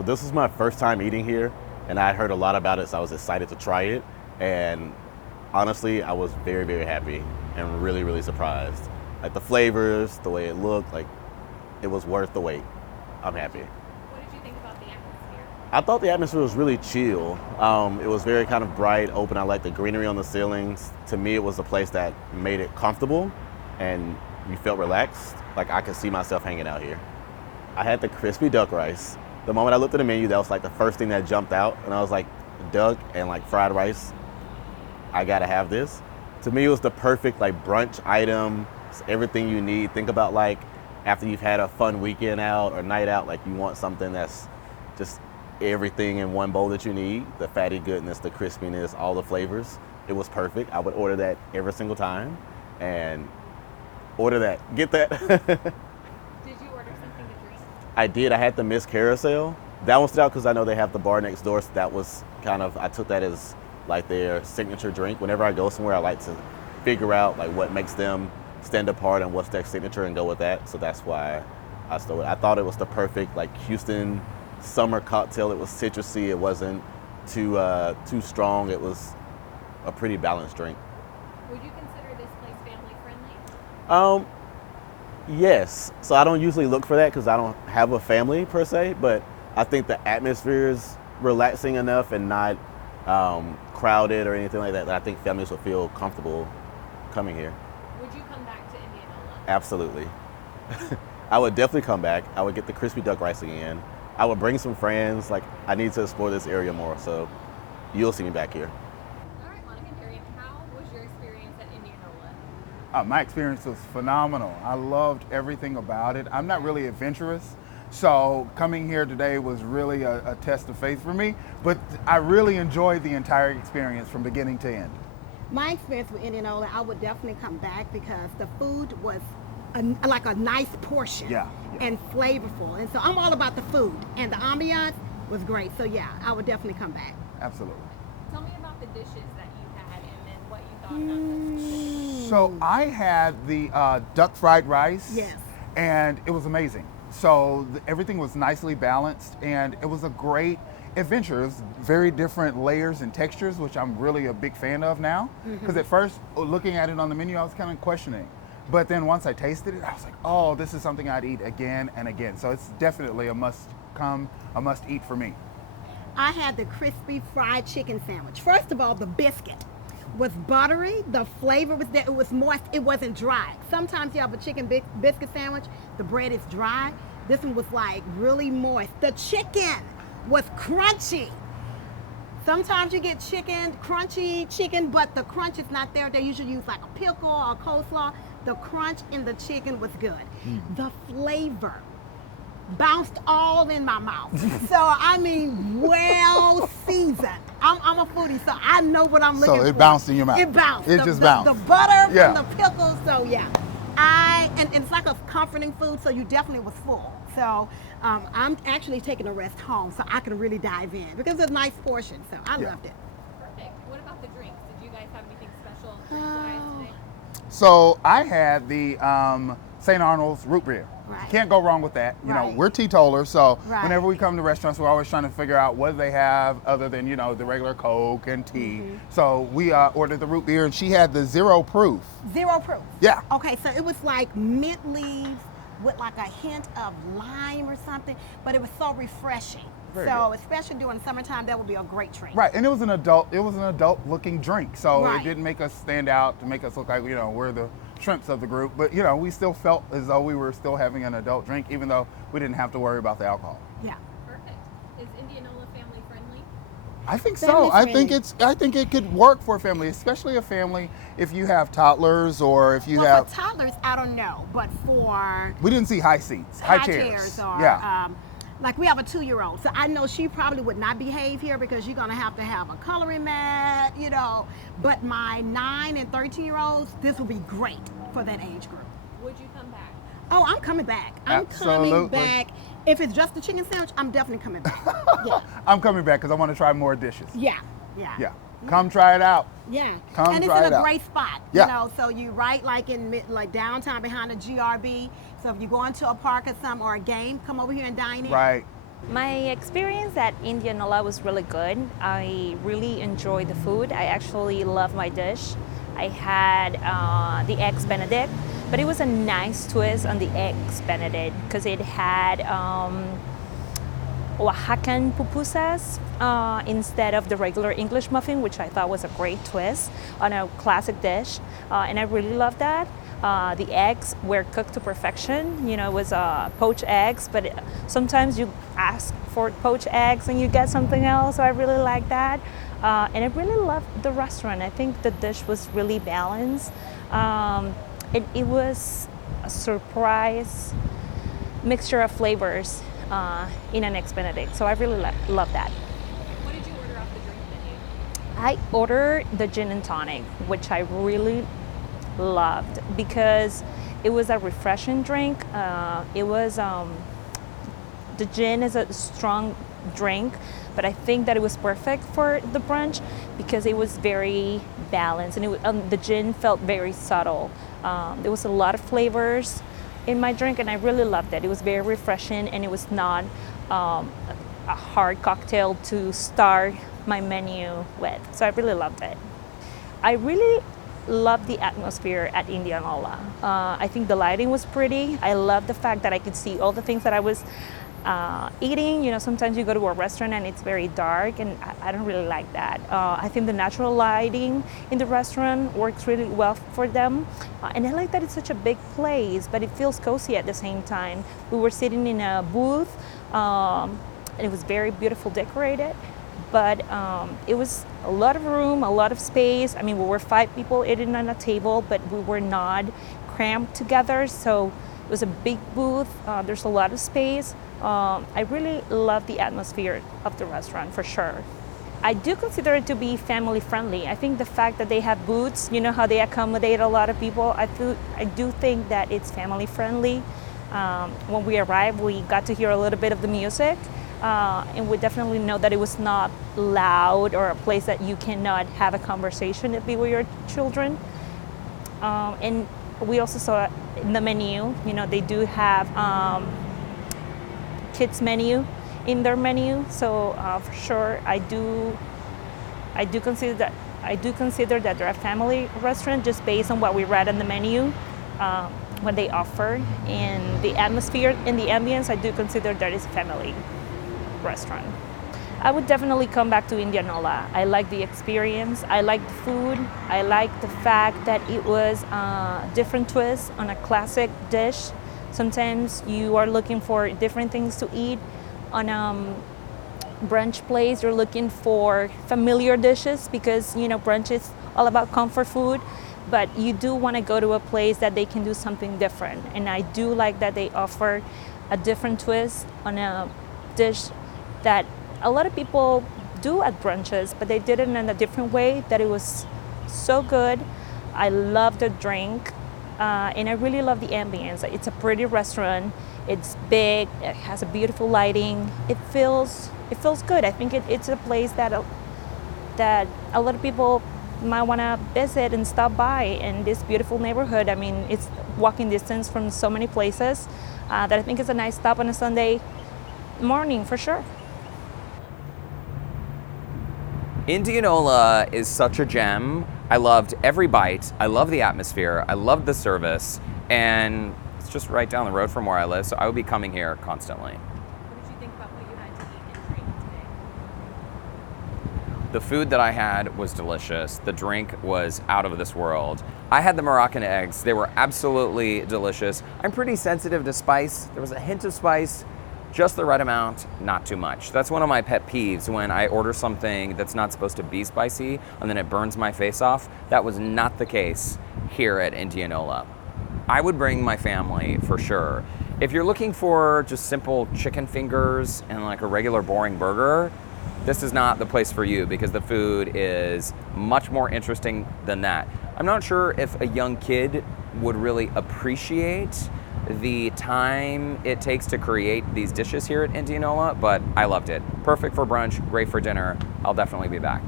So this was my first time eating here, and I heard a lot about it, so I was excited to try it. And honestly, I was very, very happy and really, really surprised. Like the flavors, the way it looked, like it was worth the wait. I'm happy. What did you think about the atmosphere? I thought the atmosphere was really chill. It was very kind of bright, open. I liked the greenery on the ceilings. To me, it was a place that made it comfortable and you felt relaxed. Like I could see myself hanging out here. I had the crispy duck rice. The moment I looked at the menu, that was like the first thing that jumped out. And I was like, duck and like fried rice, I gotta have this. To me, it was the perfect like brunch item. It's everything you need. Think about like after you've had a fun weekend out or night out, like you want something that's just everything in one bowl that you need. The fatty goodness, the crispiness, all the flavors. It was perfect. I would order that every single time and order that, get that. Did you order something to drink? I did. I had the Miss Carousel. That one stood out because I know they have the bar next door. So that was kind of, I took that as like their signature drink. Whenever I go somewhere, I like to figure out like what makes them stand apart and what's their signature and go with that. So that's why I stole it. I thought it was the perfect like Houston summer cocktail. It was citrusy. It wasn't too strong. It was a pretty balanced drink. Would you consider this place family friendly? Yes. So I don't usually look for that because I don't have a family per se, but I think the atmosphere is relaxing enough and not crowded or anything like that, that I think families would feel comfortable coming here. Would you come back to Indianola? Absolutely. I would definitely come back. I would get the crispy duck rice again. I would bring some friends. Like, I need to explore this area more, so you'll see me back here. All right, Monica and Darian, how was your experience at Indianola? My experience was phenomenal. I loved everything about it. I'm not really adventurous, so coming here today was really a test of faith for me, but I really enjoyed the entire experience from beginning to end. My experience with Indianola, I would definitely come back because the food was like a nice portion and flavorful. And so I'm all about the food, and the ambiance was great. So yeah, I would definitely come back. Absolutely. Tell me about the dishes that you had and then what you thought about them. So I had the duck fried rice. Yes. And it was amazing. So everything was nicely balanced, and it was a great adventure. It was very different layers and textures, which I'm really a big fan of now. Because at first, looking at it on the menu, I was kind of questioning. But then once I tasted it, I was like, oh, this is something I'd eat again and again. So it's definitely a must eat for me. I had the crispy fried chicken sandwich. First of all, the biscuit was buttery. The flavor was there. It was moist. It wasn't dry. Sometimes you have a chicken biscuit sandwich, the bread is dry. This one was like really moist. The chicken was crunchy. Sometimes you get crunchy chicken, but the crunch is not there. They usually use like a pickle or coleslaw. The crunch in the chicken was good. The flavor bounced all in my mouth. So, I mean, well seasoned. I'm a foodie, so I know what I'm looking for. So it bounced in your mouth. It bounced. It just bounced. The butter from the pickle, so yeah. And it's like a comforting food, so you definitely was full. So I'm actually taking a rest home so I can really dive in because it's a nice portion, so I loved it. Perfect. What about the drinks? Did you guys have anything special today? So I had the St. Arnold's root beer. Right. Can't go wrong with that. You know, Right. we're teetotalers, so Right. whenever we come to restaurants, we're always trying to figure out what they have other than, you know, the regular Coke and tea. So we ordered the root beer, and she had the 0 proof. 0 proof. Yeah. Okay, so it was like mint leaves with like a hint of lime or something, but it was so refreshing. Very so good. especially during the summertime, that would be a great drink. Right, and it was an adult looking drink, so Right. it didn't make us stand out to make us look like, you know, we're the shrimps of the group, but you know, we still felt as though we were still having an adult drink, even though we didn't have to worry about the alcohol. Yeah. Perfect. Is Indianola family friendly? I think Family so. I friendly. think it could work for a family, especially a family if you have toddlers or if you Well, have. for toddlers, I don't know, but for We didn't see high seats, high chairs. or Yeah. like we have a 2-year-old, so I know she probably would not behave here because you're gonna have to have a coloring mat, you know. But my 9 and 13-year-olds, this would be great for that age group. Would you come back? Oh, I'm coming back. I'm coming Absolutely. back. If it's just the chicken sandwich, I'm definitely coming back. Yeah. I'm coming back because I want to try more dishes. Yeah. Yeah. Yeah. Come try it out. Yeah. Come and it's try in it a out. great spot. Yeah. You know, so you right like in like downtown behind the GRB. So if you go into a park or something or a game, come over here and dine in. Right. My experience at Indianola was really good. I really enjoyed the food. I actually love my dish. I had the eggs Benedict, but it was a nice twist on the eggs Benedict because it had Oaxacan pupusas instead of the regular English muffin, which I thought was a great twist on a classic dish, and I really loved that. The eggs were cooked to perfection. You know, it was poached eggs, but sometimes you ask for poached eggs and you get something else, so I really like that. And I really loved the restaurant. I think the dish was really balanced. It was a surprise mixture of flavors in an eggs Benedict, so I really love that. What did you order off the drink menu? I ordered the gin and tonic, which I really loved because it was a refreshing drink. The gin is a strong drink, but I think that it was perfect for the brunch because it was very balanced and the gin felt very subtle. There was a lot of flavors in my drink and I really loved it. It was very refreshing and it was not a hard cocktail to start my menu with. So I really loved it. I really loved the atmosphere at Indianola. I think the lighting was pretty. I loved the fact that I could see all the things that I was eating. You know, sometimes you go to a restaurant and it's very dark and I don't really like that. I think the natural lighting in the restaurant works really well for them. And I like that it's such a big place, but it feels cozy at the same time. We were sitting in a booth and it was very beautiful decorated, but it was a lot of room, a lot of space. I mean, we were 5 people eating on a table, but we were not cramped together. So it was a big booth. There's a lot of space. I really love the atmosphere of the restaurant for sure. I do consider it to be family friendly. I think the fact that they have booths, you know how they accommodate a lot of people, I do think that it's family friendly. When we arrived, we got to hear a little bit of the music, and we definitely know that it was not loud or a place that you cannot have a conversation if you were your children. And we also saw in the menu, you know, they do have kids menu in their menu, so for sure I do consider that they're a family restaurant just based on what we read on the menu, what they offer, and the atmosphere and the ambience. I do consider that it's a family restaurant. I would definitely come back to Indianola. I like the experience, I like the food, I like the fact that it was a different twist on a classic dish. Sometimes you are looking for different things to eat on a brunch place. You're looking for familiar dishes because, you know, brunch is all about comfort food, but you do want to go to a place that they can do something different. And I do like that they offer a different twist on a dish that a lot of people do at brunches, but they did it in a different way that it was so good. I love the drink. And I really love the ambience. It's a pretty restaurant. It's big. It has a beautiful lighting. It feels good. I think it's a place that a lot of people might want to visit and stop by in this beautiful neighborhood. I mean, it's walking distance from so many places that I think it's a nice stop on a Sunday morning for sure. Indianola is such a gem. I loved every bite. I love the atmosphere. I love the service. And it's just right down the road from where I live, so I would be coming here constantly. What did you think about what you had to eat and drink today? The food that I had was delicious. The drink was out of this world. I had the Moroccan eggs. They were absolutely delicious. I'm pretty sensitive to spice. There was a hint of spice, just the right amount, not too much. That's one of my pet peeves when I order something that's not supposed to be spicy and then it burns my face off. That was not the case here at Indianola. I would bring my family for sure. If you're looking for just simple chicken fingers and like a regular boring burger, this is not the place for you because the food is much more interesting than that. I'm not sure if a young kid would really appreciate the time it takes to create these dishes here at Indianola, but I loved it. Perfect for brunch, great for dinner. I'll definitely be back.